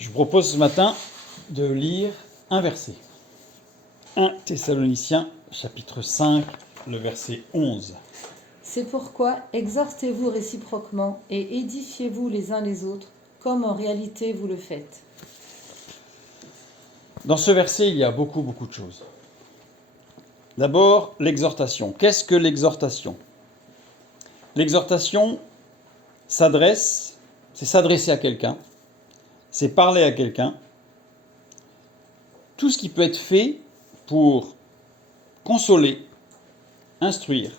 Je vous propose ce matin de lire un verset. 1 Thessaloniciens, chapitre 5, le verset 11. C'est pourquoi exhortez-vous réciproquement et édifiez-vous les uns les autres, comme en réalité vous le faites. Dans ce verset, il y a beaucoup de choses. D'abord, l'exhortation. Qu'est-ce que l'exhortation ? L'exhortation c'est s'adresser à quelqu'un, c'est parler à quelqu'un. Tout ce qui peut être fait pour consoler, instruire.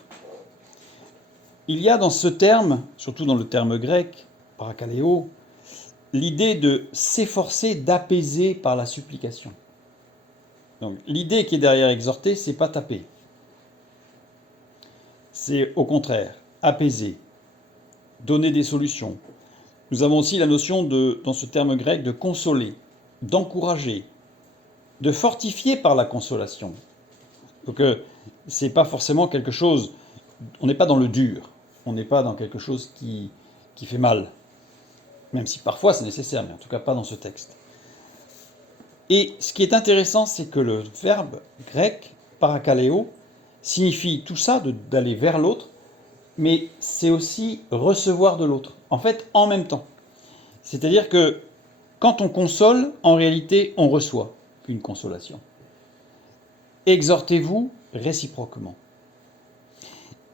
Il y a dans ce terme, surtout dans le terme grec, parakaleo, l'idée de s'efforcer d'apaiser par la supplication. Donc l'idée qui est derrière exhorter, c'est pas taper. C'est au contraire apaiser, donner des solutions. Nous avons aussi la notion dans ce terme grec, de consoler, d'encourager, de fortifier par la consolation. Donc c'est pas forcément quelque chose, on n'est pas dans le dur, on n'est pas dans quelque chose qui fait mal, même si parfois c'est nécessaire, mais en tout cas pas dans ce texte. Et ce qui est intéressant, c'est que le verbe grec, parakaleo, signifie tout ça, d'aller vers l'autre, mais c'est aussi recevoir de l'autre, en fait en même temps. C'est-à-dire que quand on console, en réalité on reçoit une consolation. Exhortez-vous réciproquement.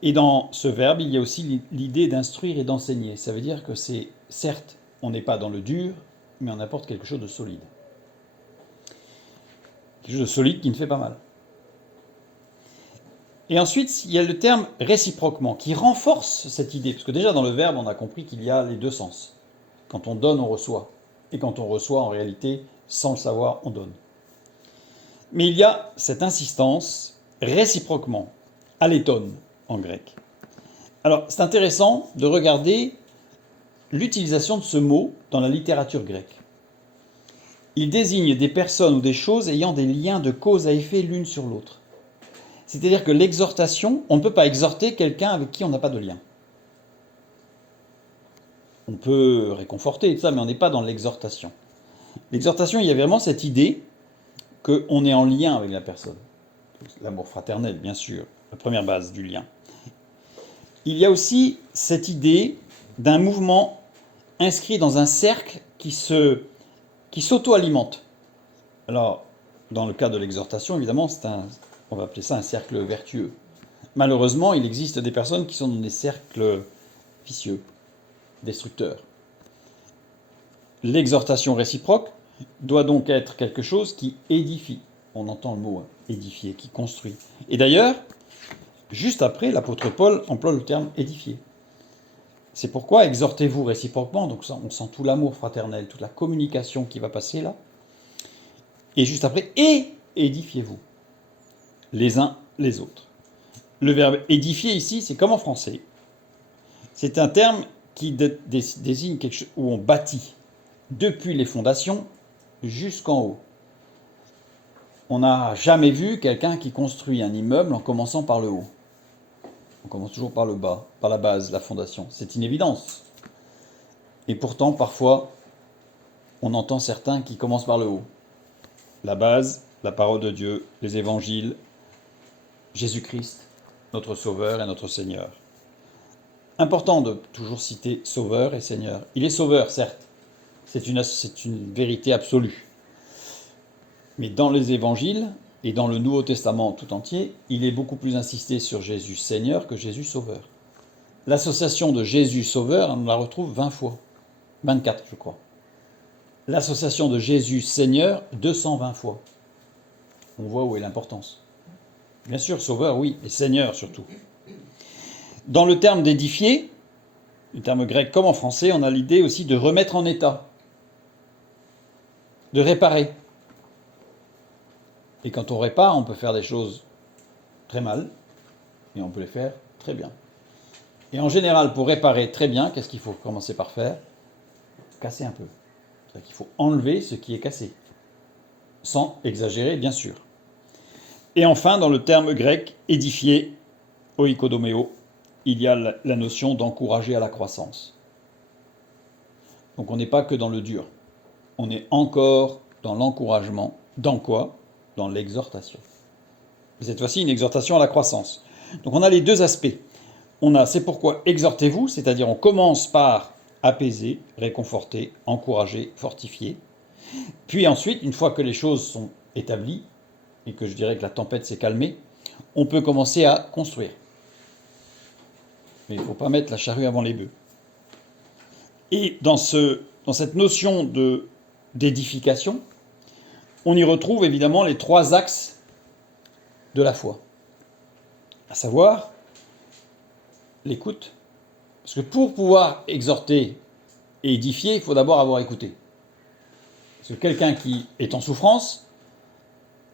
Et dans ce verbe, il y a aussi l'idée d'instruire et d'enseigner. Ça veut dire que c'est, certes, on n'est pas dans le dur, mais on apporte quelque chose de solide. Quelque chose de solide qui ne fait pas mal. Et ensuite, il y a le terme réciproquement, qui renforce cette idée. Parce que déjà, dans le verbe, on a compris qu'il y a les deux sens. Quand on donne, on reçoit. Et quand on reçoit, en réalité, sans le savoir, on donne. Mais il y a cette insistance réciproquement, aléton en grec. Alors, c'est intéressant de regarder l'utilisation de ce mot dans la littérature grecque. Il désigne des personnes ou des choses ayant des liens de cause à effet l'une sur l'autre. C'est-à-dire que l'exhortation, on ne peut pas exhorter quelqu'un avec qui on n'a pas de lien. On peut réconforter et tout ça, mais on n'est pas dans l'exhortation. L'exhortation, il y a vraiment cette idée qu'on est en lien avec la personne. L'amour fraternel, bien sûr, la première base du lien. Il y a aussi cette idée d'un mouvement inscrit dans un cercle qui s'auto-alimente. Alors, dans le cas de l'exhortation, évidemment, on va appeler ça un cercle vertueux. Malheureusement, il existe des personnes qui sont dans des cercles vicieux, destructeurs. L'exhortation réciproque doit donc être quelque chose qui édifie. On entend le mot édifier, qui construit. Et d'ailleurs, juste après, l'apôtre Paul emploie le terme édifier. C'est pourquoi exhortez-vous réciproquement, donc ça, on sent tout l'amour fraternel, toute la communication qui va passer là. Et juste après, et édifiez-vous, les uns les autres. Le verbe édifier ici, c'est comme en français. C'est un terme qui désigne quelque chose où on bâtit, depuis les fondations jusqu'en haut. On n'a jamais vu quelqu'un qui construit un immeuble en commençant par le haut. On commence toujours par le bas, par la base, la fondation. C'est une évidence. Et pourtant, parfois, on entend certains qui commencent par le haut. La base, la parole de Dieu, les évangiles, Jésus-Christ, notre Sauveur et notre Seigneur. Important de toujours citer Sauveur et Seigneur. Il est Sauveur, certes. C'est une vérité absolue. Mais dans les évangiles et dans le Nouveau Testament tout entier, il est beaucoup plus insisté sur Jésus Seigneur que Jésus Sauveur. L'association de Jésus Sauveur, on la retrouve 20 fois. 24, je crois. L'association de Jésus Seigneur, 220 fois. On voit où est l'importance. Bien sûr, Sauveur, oui, et Seigneur surtout. Dans le terme d'édifier, le terme grec comme en français, on a l'idée aussi de remettre en état, de réparer. Et quand on répare, on peut faire des choses très mal, et on peut les faire très bien. Et en général, pour réparer très bien, qu'est-ce qu'il faut commencer par faire ? Casser un peu. C'est-à-dire qu'il faut enlever ce qui est cassé, sans exagérer, bien sûr. Et enfin, dans le terme grec, édifier, oikodomeo, il y a la notion d'encourager à la croissance. Donc on n'est pas que dans le dur. on est encore dans l'encouragement. Dans quoi? Dans l'exhortation. Cette fois-ci, une exhortation à la croissance. Donc on a les deux aspects. On a c'est pourquoi exhortez-vous, c'est-à-dire on commence par apaiser, réconforter, encourager, fortifier. Puis ensuite, une fois que les choses sont établies, et que je dirais que la tempête s'est calmée, on peut commencer à construire. Mais il ne faut pas mettre la charrue avant les bœufs. Et dans cette notion d'édification, on y retrouve évidemment les trois axes de la foi. À savoir l'écoute. Parce que pour pouvoir exhorter et édifier, il faut d'abord avoir écouté. Parce que quelqu'un qui est en souffrance,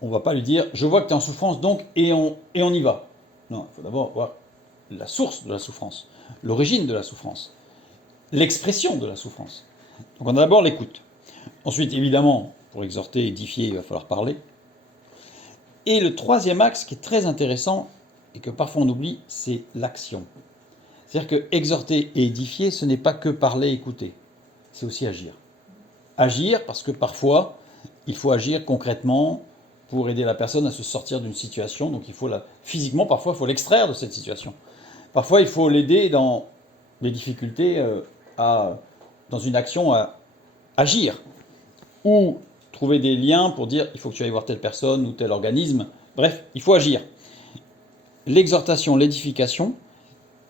on ne va pas lui dire « je vois que tu es en souffrance, donc, et on y va ». Non, il faut d'abord voir la source de la souffrance, l'origine de la souffrance, l'expression de la souffrance. Donc on a d'abord l'écoute. Ensuite, évidemment, pour exhorter, édifier, il va falloir parler. Et le troisième axe qui est très intéressant, et que parfois on oublie, c'est l'action. C'est-à-dire que exhorter et édifier, ce n'est pas que parler, écouter, c'est aussi agir. Agir parce que parfois, il faut agir concrètement pour aider la personne à se sortir d'une situation. Donc il faut physiquement, parfois, il faut l'extraire de cette situation. Parfois, il faut l'aider dans les difficultés, dans une action à agir. Ou trouver des liens pour dire il faut que tu ailles voir telle personne ou tel organisme. Bref, il faut agir. L'exhortation, l'édification,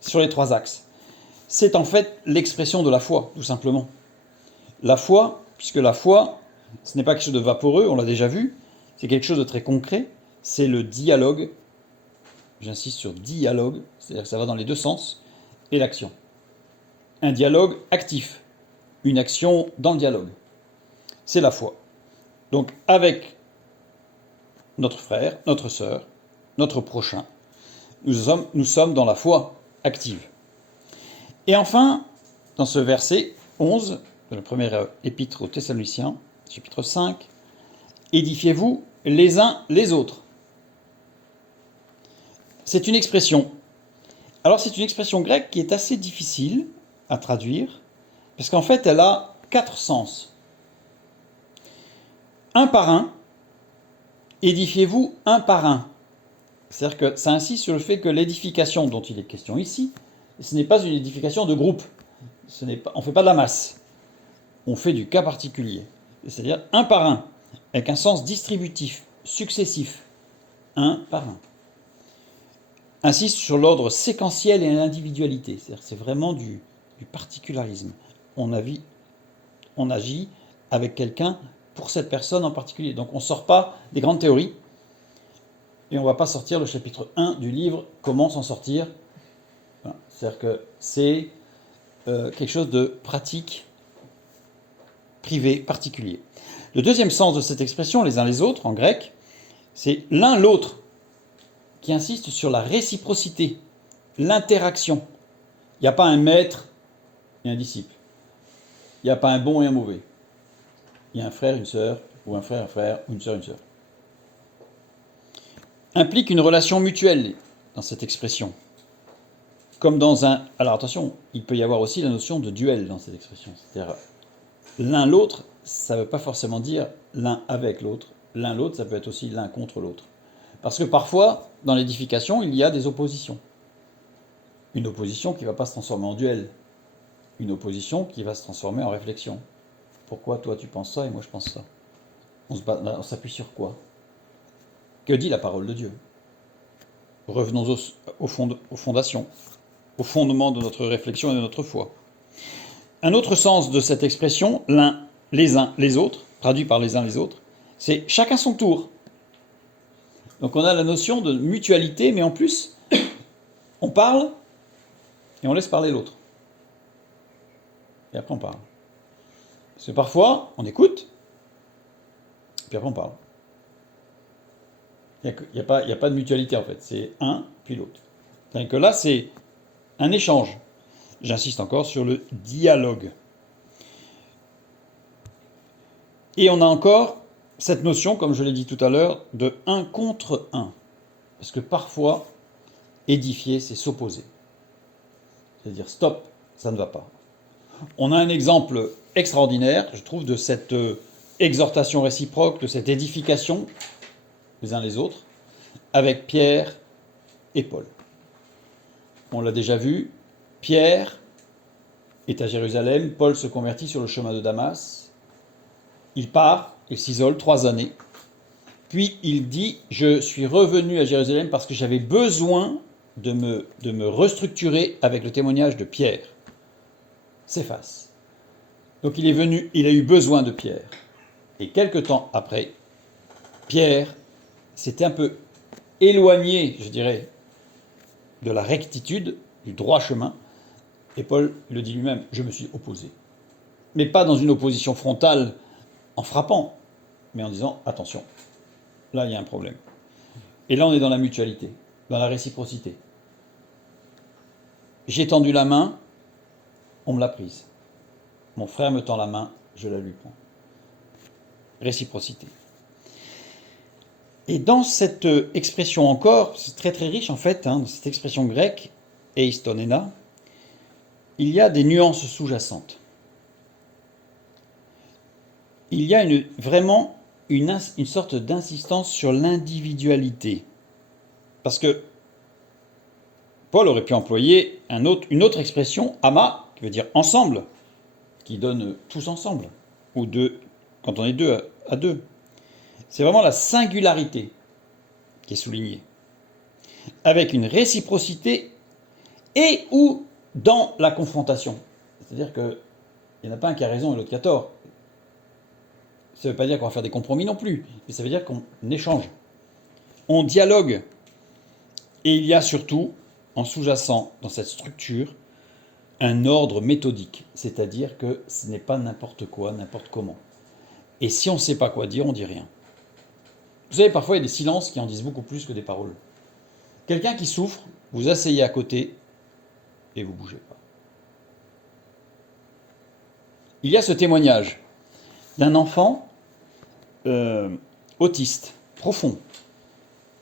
sur les trois axes. C'est en fait l'expression de la foi, tout simplement. La foi, puisque la foi, ce n'est pas quelque chose de vaporeux, on l'a déjà vu, c'est quelque chose de très concret, c'est le dialogue, j'insiste sur dialogue, c'est-à-dire que ça va dans les deux sens, et l'action. Un dialogue actif, une action dans le dialogue. C'est la foi. Donc avec notre frère, notre sœur, notre prochain, nous sommes dans la foi active. Et enfin, dans ce verset 11 de la première épître aux Thessaloniciens, chapitre 5, édifiez-vous les uns les autres. C'est une expression. Alors c'est une expression grecque qui est assez difficile à traduire, parce qu'en fait elle a 4 sens. Un par un, édifiez-vous un par un. C'est-à-dire que ça insiste sur le fait que l'édification dont il est question ici, ce n'est pas une édification de groupe. On ne fait pas de la masse. On fait du cas particulier. C'est-à-dire un par un, avec un sens distributif, successif. Un par un. Insiste sur l'ordre séquentiel et l'individualité. C'est-à-dire que c'est vraiment du particularisme. On agit avec quelqu'un pour cette personne en particulier. Donc on ne sort pas des grandes théories. Et on ne va pas sortir le chapitre 1 du livre « Comment s'en sortir ». C'est-à-dire que c'est quelque chose de pratique, privé, particulier. Le deuxième sens de cette expression, les uns les autres, en grec, c'est l'un l'autre, qui insiste sur la réciprocité, l'interaction. Il n'y a pas un maître et un disciple. Il n'y a pas un bon et un mauvais. Il y a un frère, une sœur, ou un frère, ou une sœur, une sœur. Implique une relation mutuelle dans cette expression. Comme dans un... Alors attention, il peut y avoir aussi la notion de duel dans cette expression. C'est-à-dire l'un l'autre, ça ne veut pas forcément dire l'un avec l'autre. L'un l'autre, ça peut être aussi l'un contre l'autre. Parce que parfois, dans l'édification, il y a des oppositions. Une opposition qui ne va pas se transformer en duel. Une opposition qui va se transformer en réflexion. Pourquoi toi tu penses ça et moi je pense ça? On s'appuie sur quoi? Que dit la parole de Dieu? Revenons aux fondations, au fondement de notre réflexion et de notre foi. Un autre sens de cette expression, les uns les autres, traduit par les uns les autres, c'est chacun son tour. Donc on a la notion de mutualité, mais en plus, on parle et on laisse parler l'autre. Et après on parle. Parce que parfois, on écoute, puis après on parle. Il n'y a pas de mutualité en fait, c'est un puis l'autre. C'est-à-dire que là, c'est un échange. J'insiste encore sur le dialogue. Et on a encore cette notion, comme je l'ai dit tout à l'heure, de un contre un. Parce que parfois, édifier, c'est s'opposer. C'est-à-dire, stop, ça ne va pas. On a un exemple extraordinaire, je trouve, de cette exhortation réciproque, de cette édification les uns les autres, avec Pierre et Paul. On l'a déjà vu, Pierre est à Jérusalem, Paul se convertit sur le chemin de Damas, il part, il s'isole 3 années, puis il dit « Je suis revenu à Jérusalem parce que j'avais besoin de me restructurer avec le témoignage de Pierre. » S'efface. Donc il est venu, il a eu besoin de Pierre. Et quelque temps après, Pierre s'était un peu éloigné, je dirais, de la rectitude, du droit chemin. Et Paul le dit lui-même, je me suis opposé. Mais pas dans une opposition frontale en frappant, mais en disant, attention, là il y a un problème. Et là on est dans la mutualité, dans la réciprocité. J'ai tendu la main, on me l'a prise. Mon frère me tend la main, je la lui prends. Réciprocité. Et dans cette expression encore, c'est très très riche en fait, dans cette expression grecque, eistonena, il y a des nuances sous-jacentes. Il y a vraiment une sorte d'insistance sur l'individualité. Parce que Paul aurait pu employer une autre expression, ama, qui veut dire ensemble, qui donne tous ensemble, ou deux, quand on est deux à deux. C'est vraiment la singularité qui est soulignée, avec une réciprocité et ou dans la confrontation. C'est-à-dire qu'il n'y en a pas un qui a raison et l'autre qui a tort. Ça ne veut pas dire qu'on va faire des compromis non plus, mais ça veut dire qu'on échange. On dialogue. Et il y a surtout, en sous-jacent dans cette structure, un ordre méthodique. C'est-à-dire que ce n'est pas n'importe quoi, n'importe comment. Et si on ne sait pas quoi dire, on ne dit rien. Vous savez, parfois, il y a des silences qui en disent beaucoup plus que des paroles. Quelqu'un qui souffre, vous asseyez à côté et vous ne bougez pas. Il y a ce témoignage d'un enfant autiste, profond,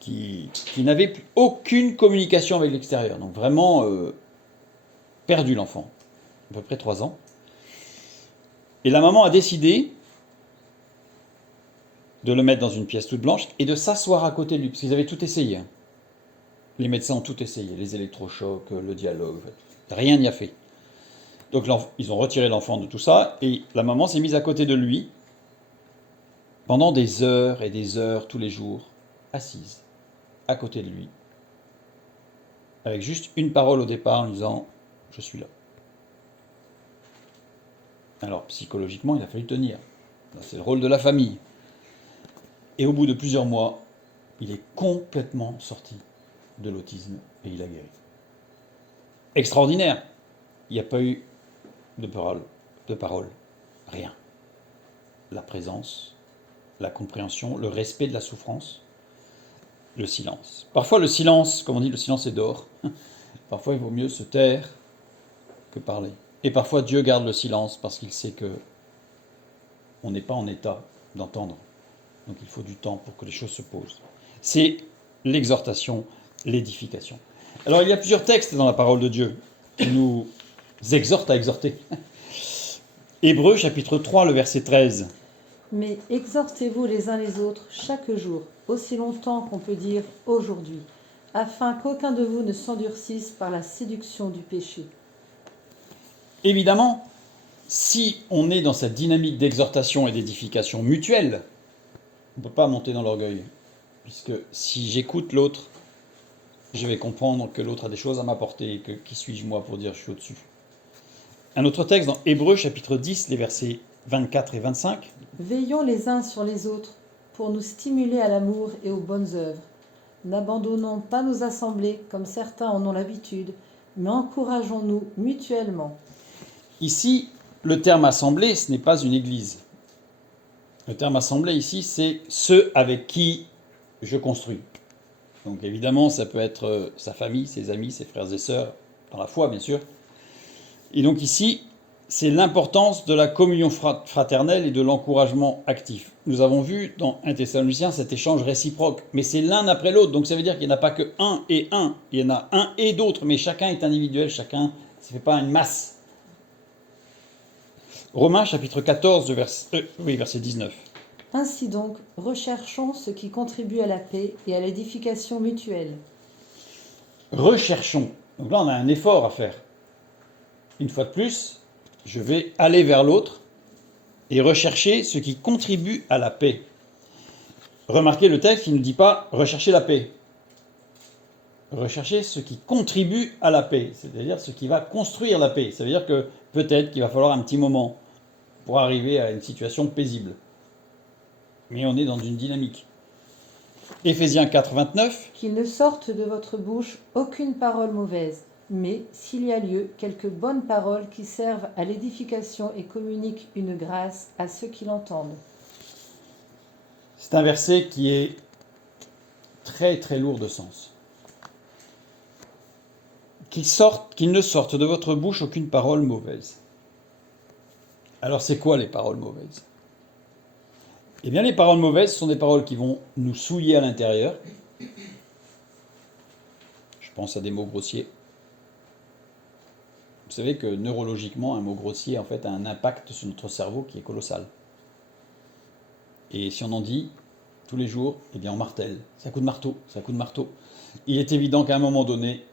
qui n'avait plus aucune communication avec l'extérieur. Donc vraiment perdu l'enfant, à peu près 3 ans. Et la maman a décidé de le mettre dans une pièce toute blanche et de s'asseoir à côté de lui, parce qu'ils avaient tout essayé. Les médecins ont tout essayé, les électrochocs, le dialogue, rien n'y a fait. Donc ils ont retiré l'enfant de tout ça, et la maman s'est mise à côté de lui, pendant des heures et des heures, tous les jours, assise, à côté de lui, avec juste une parole au départ en disant « je suis là ». Alors psychologiquement, il a fallu tenir. C'est le rôle de la famille. Et au bout de plusieurs mois, il est complètement sorti de l'autisme et il a guéri. Extraordinaire. Il n'y a pas eu de parole, rien. La présence, la compréhension, le respect de la souffrance, le silence. Parfois le silence, comme on dit, le silence est d'or. Parfois il vaut mieux se taire que parler. Et parfois Dieu garde le silence parce qu'il sait que on n'est pas en état d'entendre. Donc il faut du temps pour que les choses se posent. C'est l'exhortation, l'édification. Alors il y a plusieurs textes dans la parole de Dieu qui nous exhortent à exhorter. Hébreux chapitre 3, le verset 13. Mais exhortez-vous les uns les autres chaque jour, aussi longtemps qu'on peut dire aujourd'hui, afin qu'aucun de vous ne s'endurcisse par la séduction du péché. Évidemment, si on est dans cette dynamique d'exhortation et d'édification mutuelle, on ne peut pas monter dans l'orgueil. Puisque si j'écoute l'autre, je vais comprendre que l'autre a des choses à m'apporter et que qui suis-je moi pour dire je suis au-dessus. Un autre texte dans Hébreux chapitre 10, les versets 24 et 25. Veillons les uns sur les autres pour nous stimuler à l'amour et aux bonnes œuvres. N'abandonnons pas nos assemblées comme certains en ont l'habitude, mais encourageons-nous mutuellement. Ici, le terme assemblée, ce n'est pas une église. Le terme assemblée ici, c'est ceux avec qui je construis. Donc évidemment, ça peut être sa famille, ses amis, ses frères et sœurs, dans la foi bien sûr. Et donc ici, c'est l'importance de la communion fraternelle et de l'encouragement actif. Nous avons vu dans 1 Thessaloniciens cet échange réciproque, mais c'est l'un après l'autre, donc ça veut dire qu'il n'y en a pas que un et un, il y en a un et d'autres, mais chacun est individuel, chacun, ça ne fait pas une masse. Romains chapitre 14, verset 19. Ainsi donc, recherchons ce qui contribue à la paix et à l'édification mutuelle. Recherchons. Donc là, on a un effort à faire. Une fois de plus, je vais aller vers l'autre et rechercher ce qui contribue à la paix. Remarquez le texte, il ne dit pas rechercher la paix. Rechercher ce qui contribue à la paix, c'est-à-dire ce qui va construire la paix. Ça veut dire que peut-être qu'il va falloir un petit moment pour arriver à une situation paisible. Mais on est dans une dynamique. Éphésiens 4, 29. Qu'il ne sorte de votre bouche aucune parole mauvaise, mais, s'il y a lieu, quelques bonnes paroles qui servent à l'édification et communiquent une grâce à ceux qui l'entendent. C'est un verset qui est très très lourd de sens. Qu'il ne sorte de votre bouche aucune parole mauvaise. Alors c'est quoi les paroles mauvaises ? Eh bien les paroles mauvaises sont des paroles qui vont nous souiller à l'intérieur. Je pense à des mots grossiers. Vous savez que neurologiquement, un mot grossier en fait a un impact sur notre cerveau qui est colossal. Et si on en dit tous les jours, eh bien on martèle. C'est un coup de marteau, c'est un coup de marteau. Il est évident qu'à un moment donné,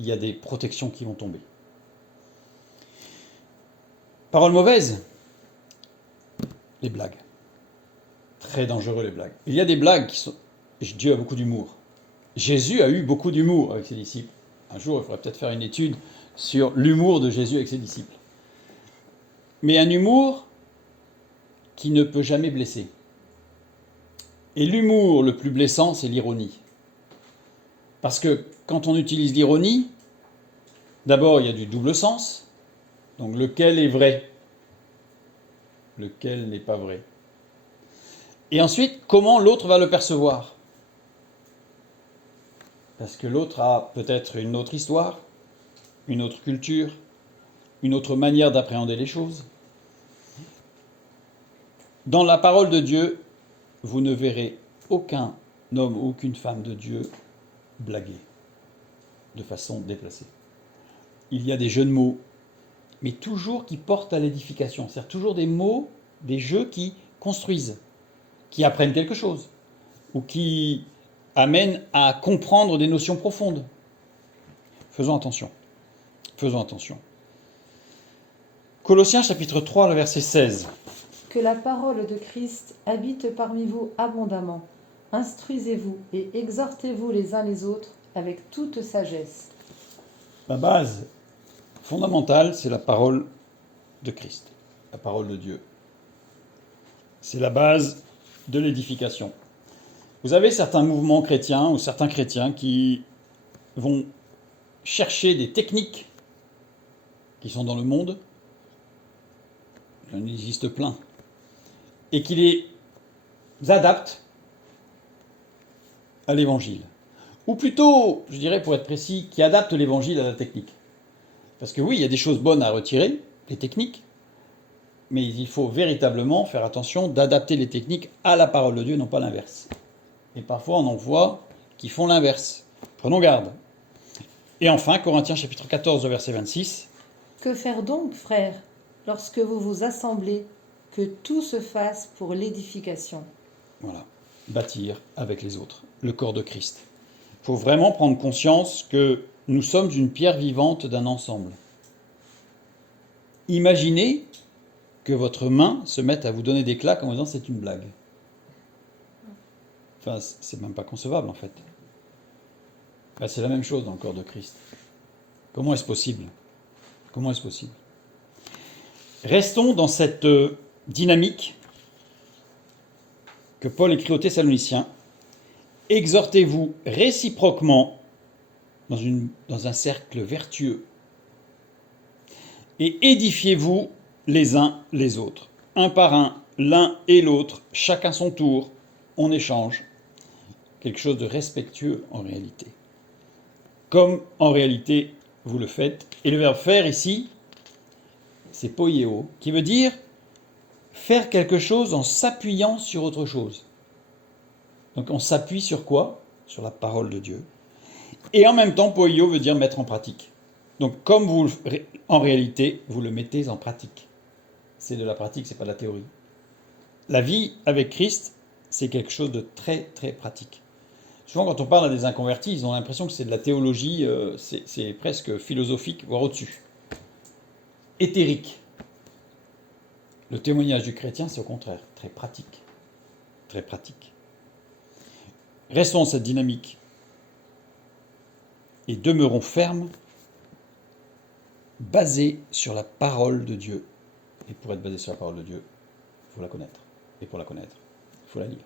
il y a des protections qui vont tomber. Paroles mauvaises, les blagues. Très dangereux les blagues. Il y a des blagues qui sont... Dieu a beaucoup d'humour. Jésus a eu beaucoup d'humour avec ses disciples. Un jour, il faudrait peut-être faire une étude sur l'humour de Jésus avec ses disciples. Mais un humour qui ne peut jamais blesser. Et l'humour le plus blessant, c'est l'ironie. Parce que quand on utilise l'ironie, d'abord il y a du double sens. Donc lequel est vrai ? Lequel n'est pas vrai ? Et ensuite, comment l'autre va le percevoir ? Parce que l'autre a peut-être une autre histoire, une autre culture, une autre manière d'appréhender les choses. Dans la parole de Dieu, vous ne verrez aucun homme ou aucune femme de Dieu blaguer de façon déplacée. Il y a des jeux de mots, mais toujours qui portent à l'édification. C'est-à-dire toujours des mots, des jeux qui construisent, qui apprennent quelque chose, ou qui amènent à comprendre des notions profondes. Faisons attention. Faisons attention. Colossiens chapitre 3, le verset 16. Que la parole de Christ habite parmi vous abondamment. Instruisez-vous et exhortez-vous les uns les autres avec toute sagesse. La base fondamentale, c'est la parole de Christ, la parole de Dieu. C'est la base de l'édification. Vous avez certains mouvements chrétiens ou certains chrétiens qui vont chercher des techniques qui sont dans le monde, il en existe plein, et qui les adaptent à l'évangile. Ou plutôt, je dirais pour être précis, qui adaptent l'évangile à la technique. Parce que oui, il y a des choses bonnes à retirer, les techniques, mais il faut véritablement faire attention d'adapter les techniques à la parole de Dieu, non pas l'inverse. Et parfois, on en voit qui font l'inverse. Prenons garde. Et enfin, Corinthiens chapitre 14, verset 26. Que faire donc, frères, lorsque vous vous assemblez, que tout se fasse pour l'édification ? Voilà, bâtir avec les autres, le corps de Christ. Il faut vraiment prendre conscience que nous sommes une pierre vivante d'un ensemble. Imaginez que votre main se mette à vous donner des claques en vous disant c'est une blague. Enfin, c'est même pas concevable en fait. Ben, c'est la même chose dans le corps de Christ. Comment est-ce possible ? Comment est-ce possible ? Restons dans cette dynamique que Paul écrit aux Thessaloniciens. Exhortez-vous réciproquement dans un cercle vertueux et édifiez-vous les uns les autres. Un par un, l'un et l'autre, chacun son tour, on échange. Quelque chose de respectueux en réalité. Comme en réalité vous le faites. Et le verbe faire ici, c'est poieo, qui veut dire faire quelque chose en s'appuyant sur autre chose. Donc on s'appuie sur quoi ? Sur la parole de Dieu. Et en même temps, poieo veut dire mettre en pratique. Donc comme vous, en réalité, vous le mettez en pratique. c'est de la pratique, c'est pas de la théorie. La vie avec Christ, c'est quelque chose de très très pratique. Souvent, quand on parle à des inconvertis, ils ont l'impression que c'est de la théologie, c'est presque philosophique, voire au-dessus. Éthérique. Le témoignage du chrétien, c'est au contraire très pratique. Très pratique. Restons dans cette dynamique et demeurons fermes, basés sur la parole de Dieu. Et pour être basé sur la parole de Dieu, il faut la connaître. Et pour la connaître, il faut la lire.